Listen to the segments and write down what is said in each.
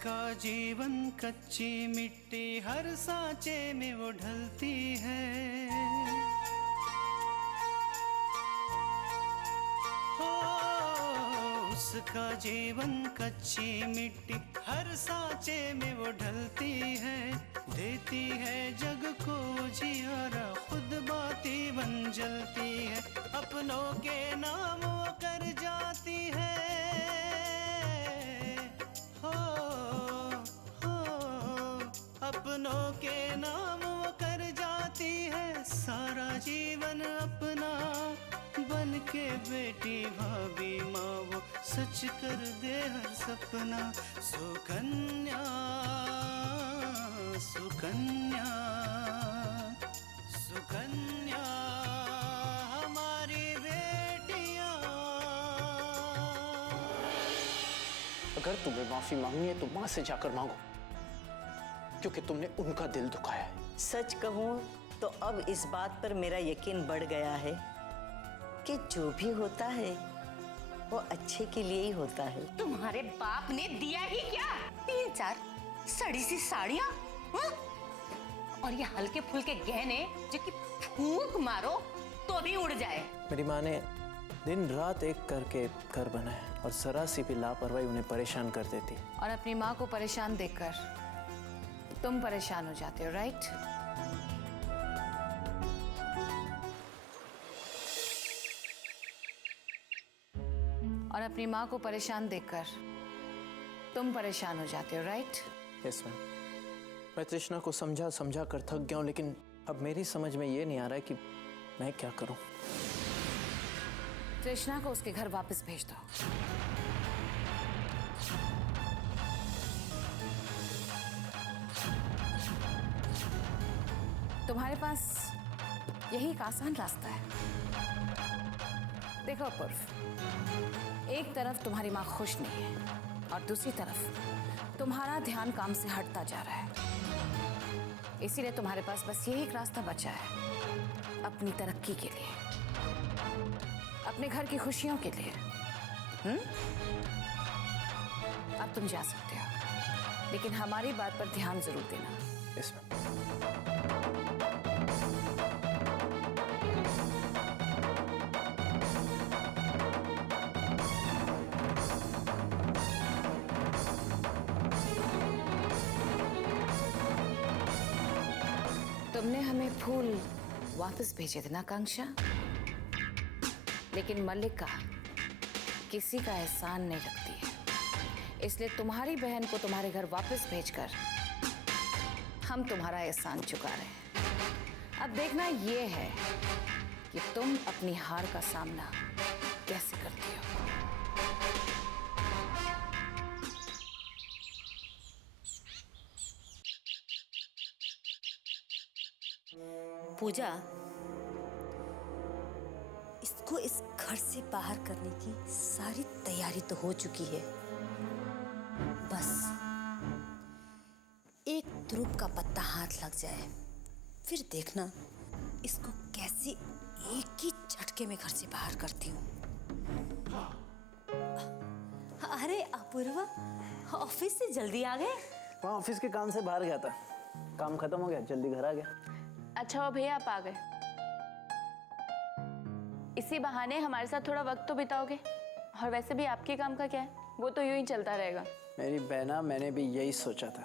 उसका जीवन कच्ची मिट्टी हर सांचे में वो ढलती है। हो उसका जीवन कच्ची मिट्टी हर सांचे में वो ढलती है। देती है जग को जियारा खुद बाती बन जलती है। अपनों के नाम वो कर जाती है। अपनों के नाम वो कर जाती है। सारा जीवन अपना बन के बेटी भाभी माँ वो सच कर दे हर सपना। सुकन्या सुकन्या सुकन्या हमारी बेटियाँ। अगर तुम्हें माफी मांगनी है तो माँ से जाकर मांगो, क्योंकि तुमने उनका दिल दुखाया है। सच कहूं तो अब इस बात पर मेरा यकीन बढ़ गया है कि जो भी होता है वो अच्छे के लिए ही होता है। तुम्हारे बाप ने दिया ही क्या? 3-4 सड़ी सी साड़ियाँ और ये हल्के फुल्के गहने जो कि फूंक मारो तो भी उड़ जाए। मेरी माँ ने दिन रात एक करके घर बनाया और जरा सी भी लापरवाही उन्हें परेशान कर देती। और अपनी माँ को परेशान देखकर तुम परेशान हो जाते हो, राइट? और अपनी माँ को परेशान देखकर तुम परेशान हो जाते हो, राइट? Yes ma'am. मैं तृष्णा को समझा समझा कर थक गया हूँ, लेकिन अब मेरी समझ में ये नहीं आ रहा है कि मैं क्या करूँ। तृष्णा को उसके घर वापस भेज दो। तुम्हारे पास यही एक आसान रास्ता है। देखो अपूर्व, एक तरफ तुम्हारी माँ खुश नहीं है और दूसरी तरफ तुम्हारा ध्यान काम से हटता जा रहा है। इसीलिए तुम्हारे पास बस यही एक रास्ता बचा है अपनी तरक्की के लिए, अपने घर की खुशियों के लिए। अब तुम जा सकते हो, लेकिन हमारी बात पर ध्यान जरूर देना। Yes ma'am. तुमने हमें फूल वापस भेजे थे ना आकांक्षा, लेकिन मल्लिका किसी का एहसान नहीं रखती है। इसलिए तुम्हारी बहन को तुम्हारे घर वापस भेजकर हम तुम्हारा एहसान चुका रहे हैं। अब देखना ये है कि तुम अपनी हार का सामना कैसे करती हो। पूजा, इसको इस घर से बाहर करने की सारी तैयारी तो हो चुकी है। बस एक ध्रुव का पत्ता हाथ लग जाए, फिर देखना इसको कैसे एक ही झटके में घर से बाहर करती हूँ। अरे अपूर्वा, ऑफिस से जल्दी आ गए? वहाँ ऑफिस के काम से बाहर गया था, काम खत्म हो गया, जल्दी घर आ गया। अच्छा हुआ भैया आप आ गए। इसी बहाने हमारे साथ थोड़ा वक्त तो बिताओगे। और वैसे भी आपके काम का क्या है, वो तो यूं ही चलता रहेगा। मेरी बहना, मैंने भी यही सोचा था।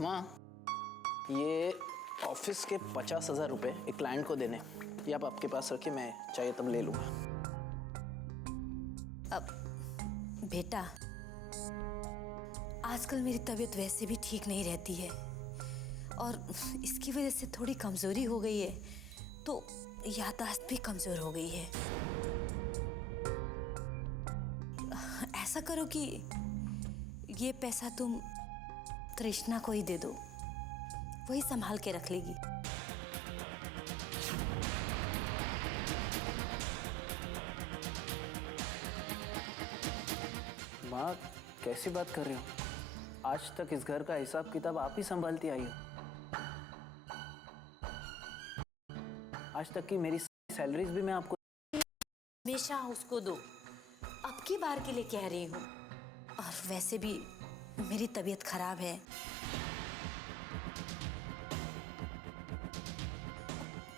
माँ, ये ऑफिस के 50,000 रुपए एक क्लाइंट को देने, ये आप आपके पास रखिए, मैं चाहिए तब ले लूँगा। अब बेटा, आजकल मेरी तबीयत वैसे भी ठीक नहीं रहती है और इसकी वजह से थोड़ी कमज़ोरी हो गई है, तो याददाश्त भी कमज़ोर हो गई है। ऐसा करो कि ये पैसा तुम तृष्णा को ही दे दो, वही संभाल के रख लेगी। माँ, कैसी बात कर रहे हो? आज तक इस घर का हिसाब किताब आप ही संभालती आई हो। आज तक की मेरी सैलरीज भी मैं आपको हमेशा उसको दो। अब की बार के लिए कह रही हूँ। और वैसे भी मेरी तबीयत खराब है।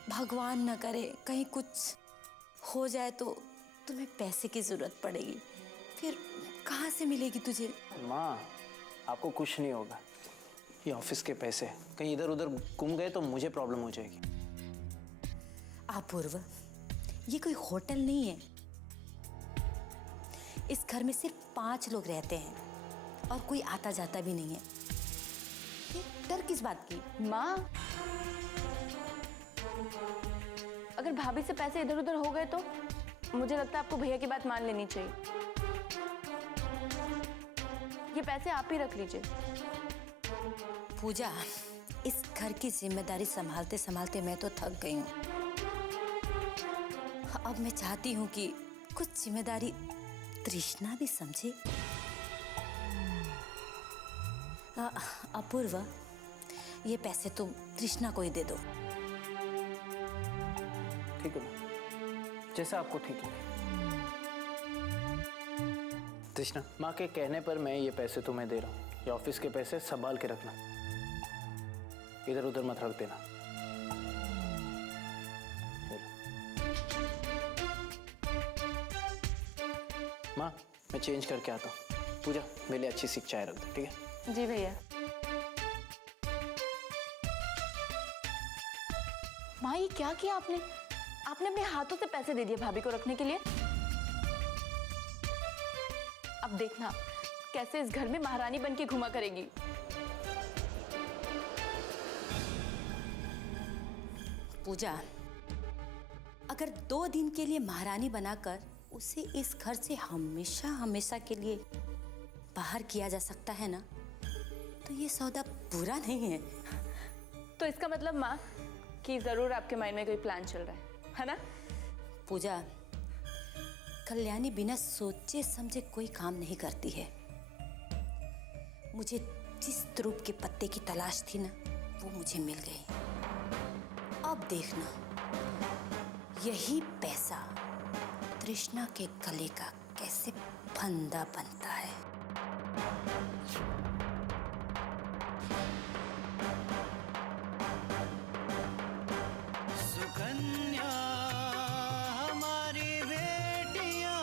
भगवान न करे कहीं कुछ हो जाए तो तुम्हें पैसे की जरूरत पड़ेगी, फिर कहाँ से मिलेगी तुझे? माँ, आपको कुछ नहीं होगा। ये ऑफिस के पैसे कहीं इधर उधर गुम गए तो मुझे प्रॉब्लम हो जाएगी। अपूर्व, ये कोई होटल नहीं है। इस घर में सिर्फ 5 लोग रहते हैं और कोई आता जाता भी नहीं है। ये डर किस बात की? माँ, अगर भाभी से पैसे इधर उधर हो गए तो मुझे लगता है आपको भैया की बात मान लेनी चाहिए। ये पैसे आप ही रख लीजिए। पूजा, इस घर की जिम्मेदारी संभालते संभालते मैं तो थक गई हूँ। अब मैं चाहती हूँ कि कुछ जिम्मेदारी तृष्णा भी समझे। अपूर्व, ये पैसे तुम तृष्णा को ही दे दो। ठीक है माँ, जैसा आपको ठीक लगे। तृष्णा, माँ के कहने पर मैं ये पैसे तुम्हें दे रहा हूँ। ये ऑफिस के पैसे संभाल के रखना, इधर उधर मत रख देना। माँ, मैं चेंज करके आता हूँ। पूजा, मेरे लिए अच्छी सी चाय रख दो, ठीक है? जी भैया। माँ, ये क्या किया आपने? आपने अपने हाथों से पैसे दे दिए भाभी को रखने के लिए। अब देखना कैसे इस घर में महारानी बन के घुमा करेगी। पूजा, अगर 2 दिन के लिए महारानी बनाकर उसे इस घर से हमेशा हमेशा के लिए बाहर किया जा सकता है ना, तो ये सौदा बुरा नहीं है। तो इसका मतलब माँ कि जरूर आपके माइंड में कोई प्लान चल रहा है ना? पूजा, कल्याणी बिना सोचे समझे कोई काम नहीं करती है। मुझे जिस ध्रुव के पत्ते की तलाश थी ना, वो मुझे मिल गई। अब देखना, यही पैसा तृष्णा के गले का कैसे फंदा बनता है। सुकन्या हमारी बेटियां।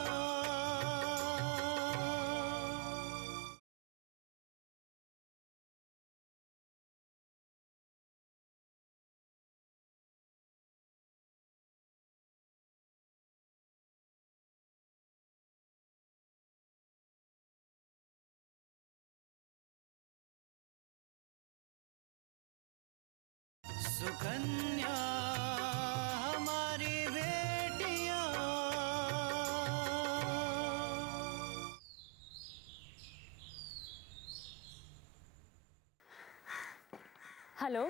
सुकन्या हमारी बेटियां। हेलो,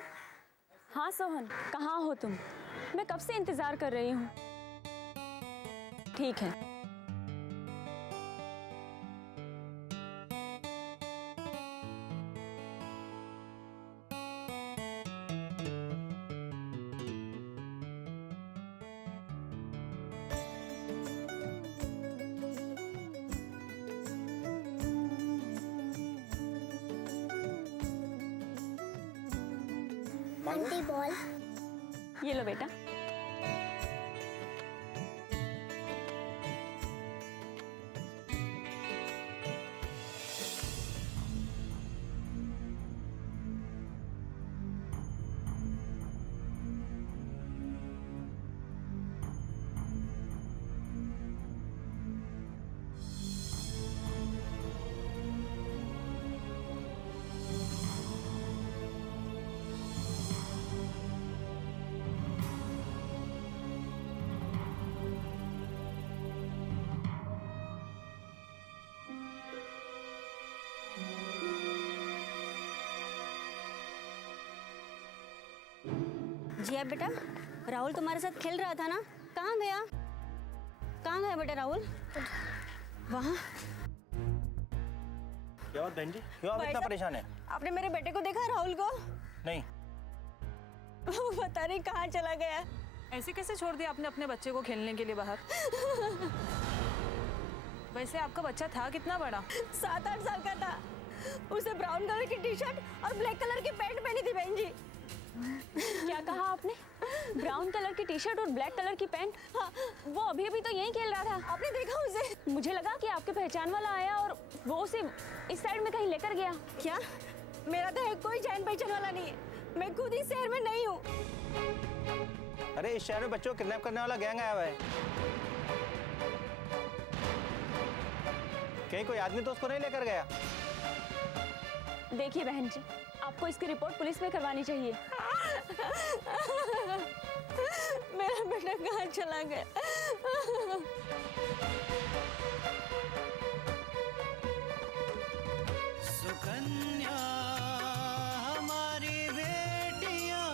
हाँ सोहन, कहाँ हो तुम? मैं कब से इंतजार कर रही हूँ। ठीक है। Aunty ball. ये लो बेटा। जिया बेटा, राहुल तुम्हारे साथ खेल रहा था ना, कहाँ गया? कहाँ गया बेटा राहुल? वहाँ। क्या बात बहन जी, क्यों आप इतना परेशान है? आपने मेरे बेटे को देखा राहुल को? नहीं। वो पता नहीं कहाँ चला गया। ऐसे कैसे छोड़ दिया आपने अपने बच्चे को खेलने के लिए बाहर? वैसे आपका बच्चा था कितना बड़ा? 7-8 साल का था। उसे ब्राउन कलर की टी शर्ट और ब्लैक कलर की पैंट पहनी थी बहन जी। क्या कहा आपने? ब्राउन कलर की टी शर्ट और ब्लैक कलर की पैंट? हाँ, वो अभी अभी तो यहीं खेल रहा था। आपने देखा उसे? मुझे लगा कि आपके पहचान वाला आया और वो उसे इस साइड में कहीं लेकर गया। क्या? मेरा तो कोई जान पहचान वाला नहीं है। मैं खुद इस शहर में नहीं हूँ। अरे इस शहर में बच्चों को किडनैप करने वाला गैंग आया हुआ है। कहीं कोई आदमी तो उसको नहीं लेकर गया? देखिए बहन जी, आपको इसकी रिपोर्ट पुलिस में करवानी चाहिए। मेरा बेटा कहाँ चला गया? सुकन्या हमारी बेटियां।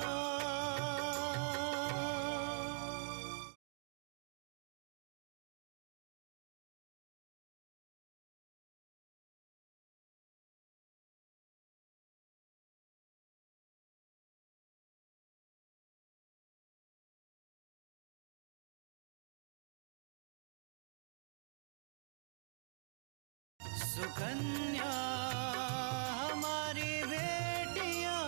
सुकन्या हमारी बेटियां।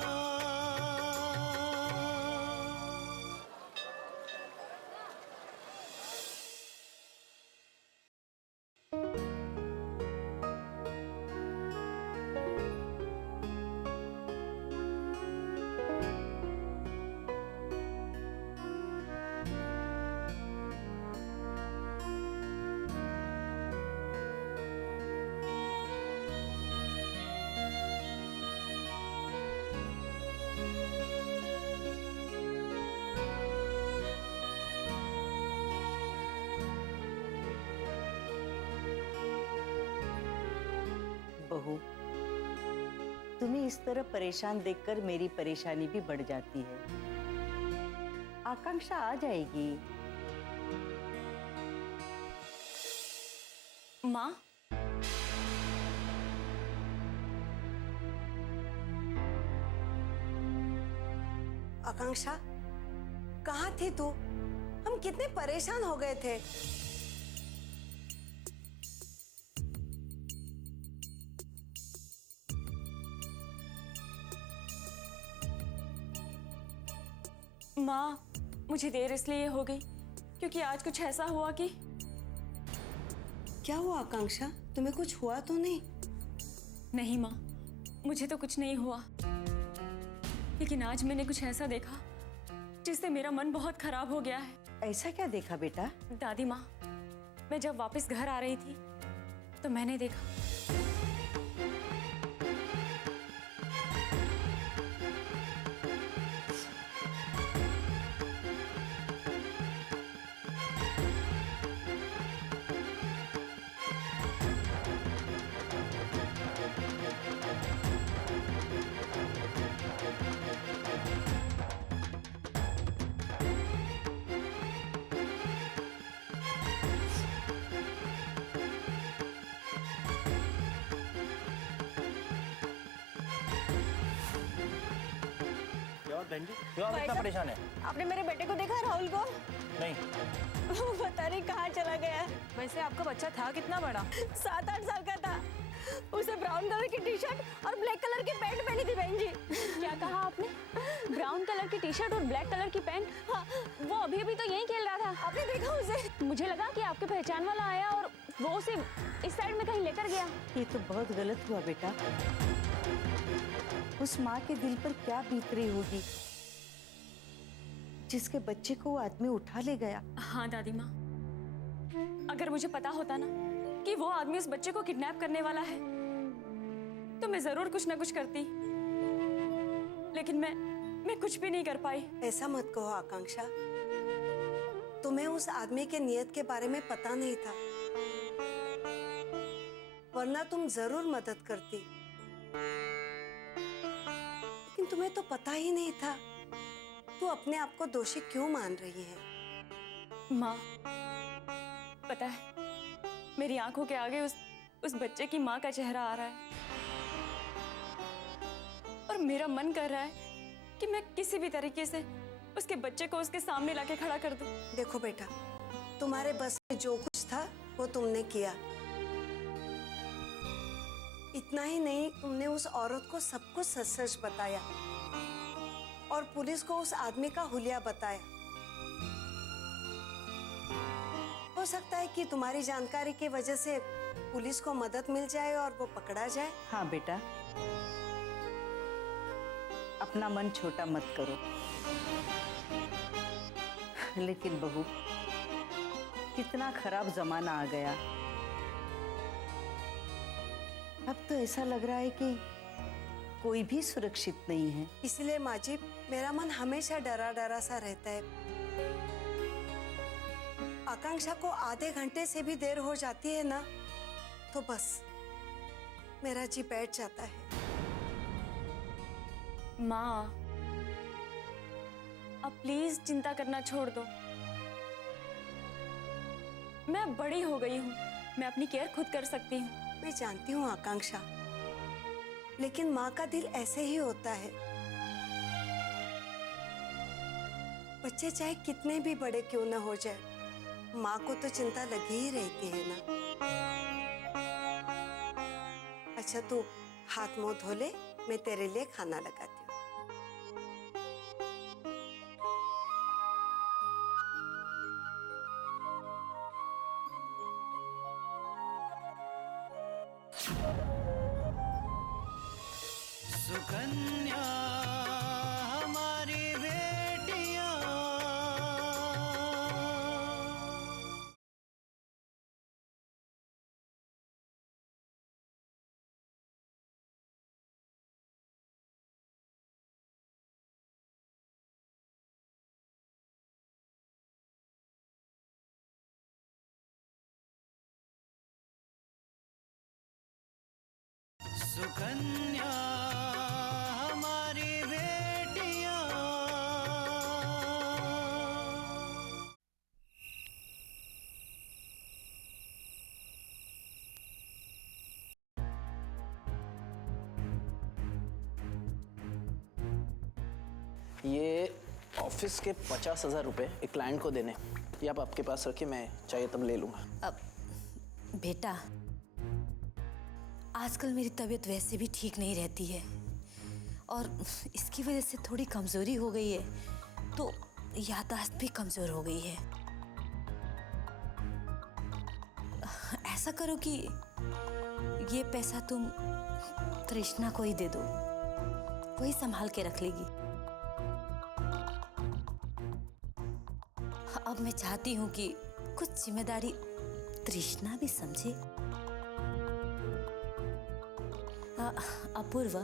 बहू, तुम्हें इस तरह परेशान देखकर मेरी परेशानी भी बढ़ जाती है। आकांक्षा आ जाएगी। माँ, आकांक्षा, कहाँ थी तू? हम कितने परेशान हो गए थे। माँ, मुझे देर इसलिए हो गई क्योंकि आज कुछ ऐसा हुआ कि। क्या हुआ आकांक्षा? तुम्हें कुछ हुआ तो नहीं? नहीं माँ, मुझे तो कुछ नहीं हुआ, लेकिन आज मैंने कुछ ऐसा देखा जिससे मेरा मन बहुत खराब हो गया है। ऐसा क्या देखा बेटा? दादी माँ, मैं जब वापस घर आ रही थी तो मैंने देखा। बहन जी, क्यों आप इतना परेशान है? आपने मेरे बेटे को देखा राहुल को? नहीं। वो पता नहीं कहाँ चला गया। वैसे आपका बच्चा था कितना बड़ा? 7-8 साल का था। उसे ब्राउन कलर की टी शर्ट और ब्लैक कलर की पैंट पहनी थी बहन जी। क्या कहा आपने? ब्राउन कलर की टी शर्ट और ब्लैक कलर की पैंट? हाँ, वो अभी अभी तो यहीं खेल रहा था। आपने देखा उसे? मुझे लगा कि आपके पहचान वाला आया और वो उसे इस साइड में कहीं लेकर गया। ये तो बहुत गलत हुआ बेटा। उस माँ के दिल पर क्या बीत रही होगी जिसके बच्चे को वो आदमी उठा ले गया। हाँ दादी माँ, अगर मुझे पता होता ना कि वो आदमी उस बच्चे को किडनैप करने वाला है तो मैं जरूर कुछ ना कुछ करती, लेकिन मैं कुछ भी नहीं कर पाई। ऐसा मत कहो आकांक्षा, तुम्हें उस आदमी के नियत के बारे में पता नहीं था, वरना तुम जरूर मदद करती। लेकिन तुम्हें तो पता ही नहीं था। तू अपने आप को दोषी क्यों मान रही है? माँ, पता है मेरी आंखों के आगे उस बच्चे की माँ का चेहरा आ रहा है और मेरा मन कर रहा है कि मैं किसी भी तरीके से उसके बच्चे को उसके सामने लाके खड़ा कर दूं। देखो बेटा, तुम्हारे बस में जो कुछ था वो तुमने किया। इतना ही नहीं, तुमने उस औरत को सब कुछ सच सच बताया और पुलिस को उस आदमी का हुलिया बताया। हो सकता है कि तुम्हारी जानकारी की वजह से पुलिस को मदद मिल जाए और वो पकड़ा जाए। हाँ बेटा, अपना मन छोटा मत करो। लेकिन बहू, कितना खराब जमाना आ गया। अब तो ऐसा लग रहा है कि कोई भी सुरक्षित नहीं है। इसलिए माँ जी, मेरा मन हमेशा डरा डरा सा रहता है। आकांक्षा को आधे घंटे से भी देर हो जाती है ना, तो बस मेरा जी बैठ जाता है। माँ, अब प्लीज चिंता करना छोड़ दो। मैं बड़ी हो गई हूँ, मैं अपनी केयर खुद कर सकती हूँ। मैं जानती हूँ आकांक्षा, लेकिन माँ का दिल ऐसे ही होता है। बच्चे चाहे कितने भी बड़े क्यों ना हो जाए, माँ को तो चिंता लगी ही रहती है ना। अच्छा, तू हाथ मुंह धो ले, मैं तेरे लिए खाना लगाती हूँ। सुकन्या हमारी बेटियां, सुकन्या हमारी बेटियां। ये ऑफिस के 50,000 रुपये एक क्लाइंट को देने, ये आप आपके पास रखिए, मैं चाहिए तब ले लूँगा। अब बेटा, आजकल मेरी तबीयत वैसे भी ठीक नहीं रहती है और इसकी वजह से थोड़ी कमज़ोरी हो गई है, तो याददाश्त भी कमज़ोर हो गई है। ऐसा करो कि ये पैसा तुम तृष्णा को ही दे दो, वही संभाल के रख लेगी। अब मैं चाहती हूँ कि कुछ जिम्मेदारी तृष्णा भी समझे। अपूर्वा,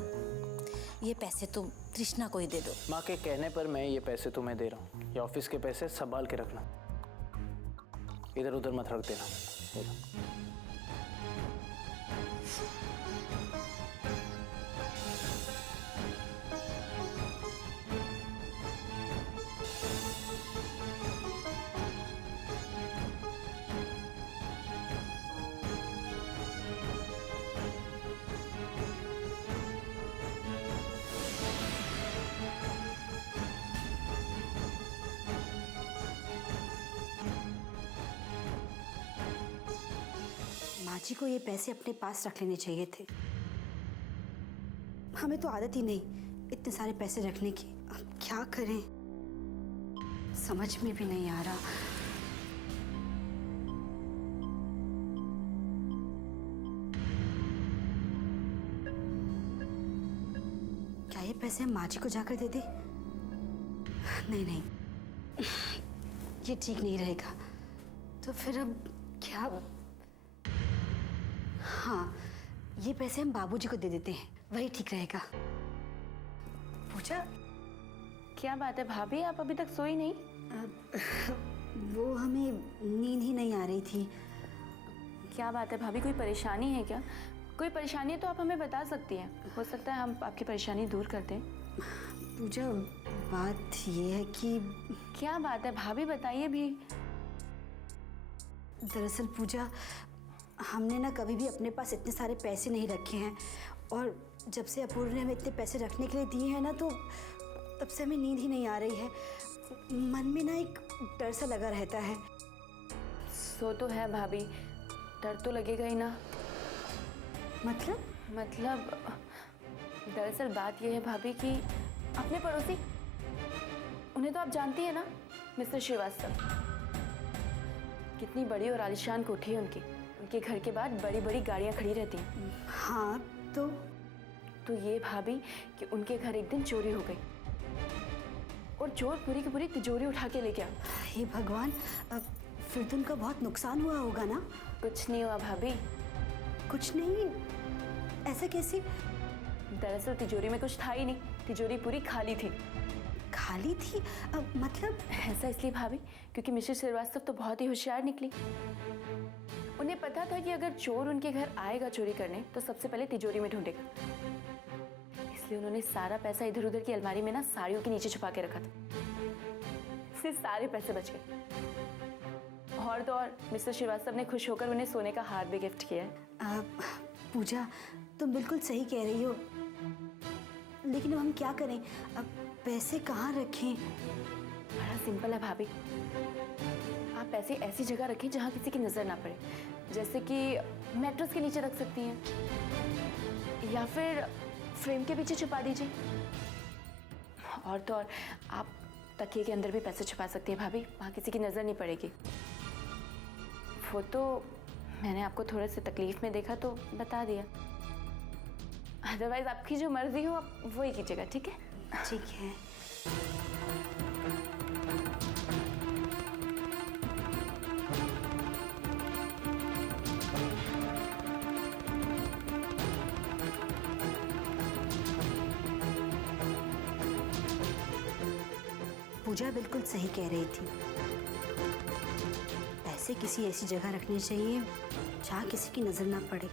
ये पैसे तुम तृष्णा को ही दे दो। माँ के कहने पर मैं ये पैसे तुम्हें दे रहा हूँ। ये ऑफिस के पैसे संभाल के रखना, इधर उधर मत रख देना। ले लो। माँ जी को ये पैसे अपने पास रख लेने चाहिए थे। हमें तो आदत ही नहीं इतने सारे पैसे रखने की। अब क्या करें, समझ में भी नहीं आ रहा। क्या ये पैसे हम माँ जी को जाकर दे दें? नहीं नहीं, ये ठीक नहीं रहेगा। तो फिर अब क्या? हाँ, ये पैसे हम बाबूजी को दे देते हैं, वही ठीक रहेगा। पूजा, क्या बात है भाभी, आप अभी तक सोई नहीं? वो हमें नींद ही नहीं आ रही थी। क्या बात है भाभी, कोई परेशानी है क्या? कोई परेशानी है तो आप हमें बता सकती हैं, हो सकता है हम आपकी परेशानी दूर कर दें। पूजा, बात ये है कि... क्या बात है भाभी, बताइए भी। दरअसल पूजा, हमने ना कभी भी अपने पास इतने सारे पैसे नहीं रखे हैं, और जब से अपूर्व ने हमें इतने पैसे रखने के लिए दिए हैं ना, तो तब से हमें नींद ही नहीं आ रही है। पड़ोसी? मन में ना एक डर सा लगा रहता है। सो तो है भाभी, डर तो लगेगा ही ना। मतलब दरअसल बात यह है भाभी कि अपने पड़ोसी, उन्हें तो आप जानती है ना, मिस्टर श्रीवास्तव। कितनी बड़ी और आलीशान कोठी है उनकी। उनके घर के बाद बड़ी बड़ी गाड़ियां खड़ी रहती हैं। हाँ तो ये भाभी कि उनके घर एक दिन चोरी हो गई और चोर पूरी की पूरी तिजोरी उठा के ले गया। हे भगवान, फिर तो उनका बहुत नुकसान हुआ होगा ना? कुछ नहीं हुआ भाभी। कुछ नहीं? ऐसा कैसे? दरअसल तिजोरी में कुछ था ही नहीं, तिजोरी पूरी खाली थी। खाली थी? मतलब? ऐसा इसलिए भाभी क्योंकि मिस्टर श्रीवास्तव तो बहुत ही होशियार निकली। उन्हें पता था कि अगर चोर उनके घर आएगा चोरी करने तो सबसे पहले तिजोरी में ढूंढेगा, इसलिए उन्होंने सारा पैसा इधर उधर की अलमारी में ना साड़ियों के नीचे छुपा के रखा था। इससे सारे पैसे बच गए। और तो और मिस्टर श्रीवास्तव ने खुश होकर उन्हें सोने का हार भी गिफ्ट किया है। पूजा, तुम बिल्कुल सही कह रही हो, लेकिन अब हम क्या करें? अब पैसे कहाँ रखें? बड़ा सिंपल है भाभी, आप पैसे ऐसी जगह रखें जहाँ किसी की नजर ना पड़े, जैसे कि मैट्रेस के नीचे रख सकती हैं या फिर फ्रेम के पीछे छुपा दीजिए। और तो और आप तकिए के अंदर भी पैसे छुपा सकती हैं भाभी, वहाँ किसी की नजर नहीं पड़ेगी। वो तो मैंने आपको थोड़े से तकलीफ में देखा तो बता दिया, अदरवाइज आपकी जो मर्जी हो आप वही कीजिएगा, ठीक है? ठीक है। पूजा बिल्कुल सही कह रही थी, पैसे किसी ऐसी जगह रखने चाहिए जहाँ किसी की नजर ना पड़े।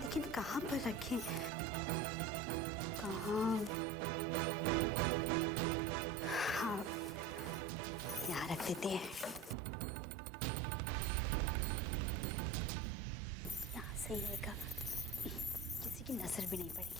लेकिन कहाँ पर रखें? कहाँ? हाँ, यहाँ रख देते हैं। यहाँ सही रहेगा, किसी की नजर भी नहीं पड़ेगी।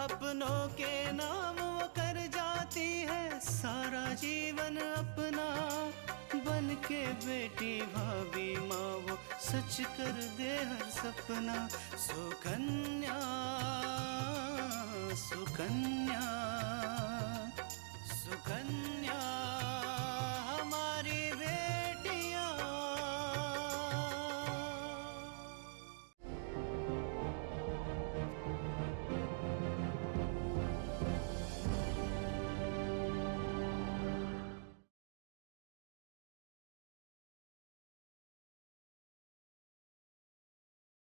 अपनों के नाम वो कर जाती है सारा जीवन अपना, बन के बेटी भाभी माँ वो सच कर दे हर सपना। सुकन्या